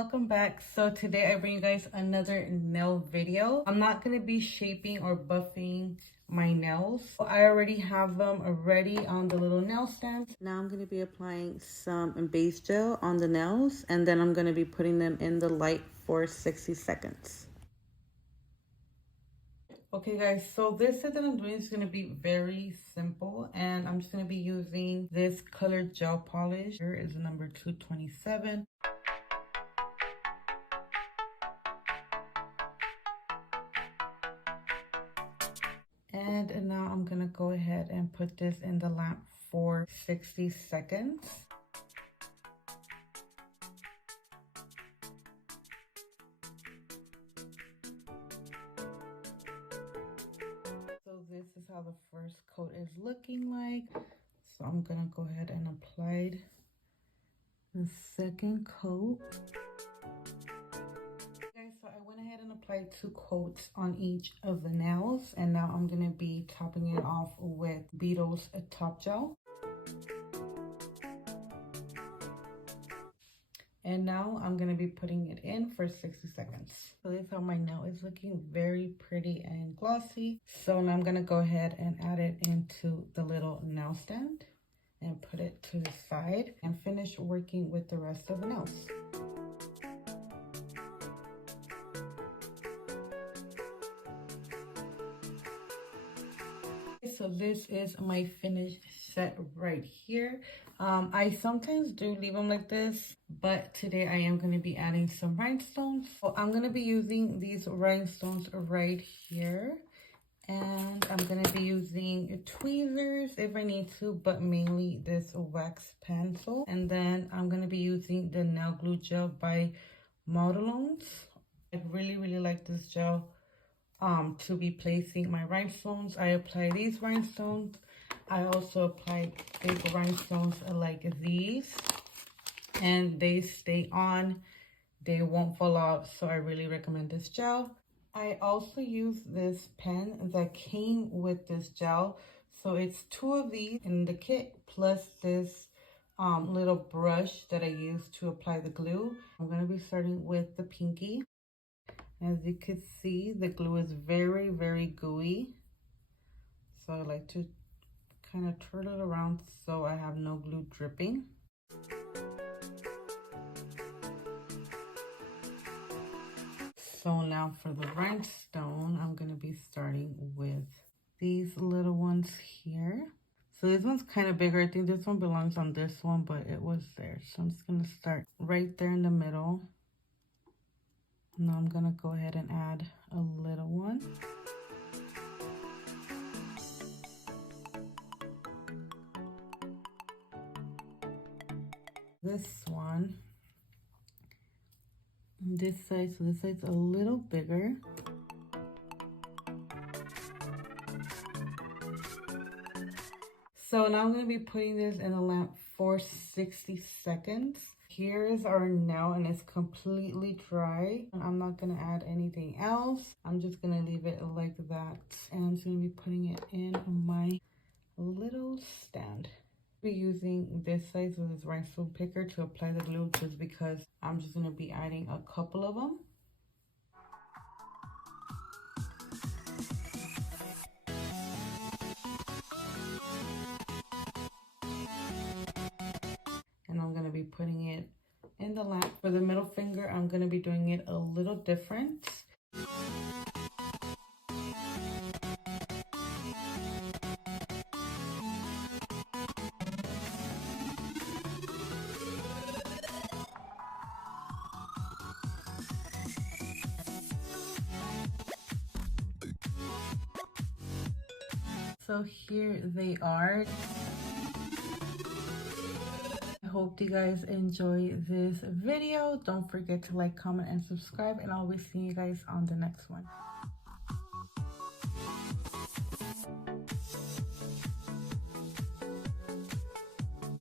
welcome back. So today I bring you guys another nail video. I'm not going to be shaping or buffing my nails. I already have them ready on the little nail stand. Now I'm going to be applying some base gel on the nails, and then I'm going to be putting them in the light for 60 seconds. Okay guys, so this set that I'm doing is going to be very simple, and I'm just going to be using this colored gel polish. Here is number 227. And now I'm going to go ahead and put this in the lamp for 60 seconds. So this is how the first coat is looking like. So I'm going to go ahead and apply the second coat. So I went ahead and applied 2 coats on each of the nails, and now I'm going to be topping it off with Beetles Top Gel. And now I'm going to be putting it in for 60 seconds. So this is how my nail is looking, very pretty and glossy. So now I'm going to go ahead and add it into the little nail stand and put it to the side and finish working with the rest of the nails. So this is my finished set right here. I sometimes do leave them like this, but today I am going to be adding some rhinestones. So I'm going to be using these rhinestones right here, and I'm going to be using tweezers if I need to, but mainly this wax pencil. And then I'm going to be using the nail glue gel by Modelones. I really like this gel to be placing my rhinestones. I apply these rhinestones. I also apply big rhinestones like these, and they stay on, they won't fall out, so I really recommend this gel. I also use this pen that came with this gel, so it's 2 of these in the kit plus this little brush that I use to apply the glue. I'm going to be starting with the pinky. As you can see, the glue is very gooey, so I like to kind of turn it around so I have no glue dripping. So now for the rhinestone, I'm going to be starting with these little ones here. So this one's kind of bigger. I think this one belongs on this one, but it was there. So I'm just going to start right there in the middle. Now I'm going to go ahead and add a little one. This one, this side, so this side's a little bigger. So now I'm going to be putting this in the lamp for 60 seconds. Here is our nail, and it's completely dry. I'm not going to add anything else. I'm just going to leave it like that. And I'm just going to be putting it in my little stand. I'll be using this size with this rhinestone picker to apply the glue, just because I'm just going to be adding a couple of them. And I'm going to be putting it in the lamp. For the middle finger, I'm going to be doing it a little different. So here they are. I hope you guys enjoy this video. Don't forget to like, comment, and subscribe, and I'll be seeing you guys on the next one.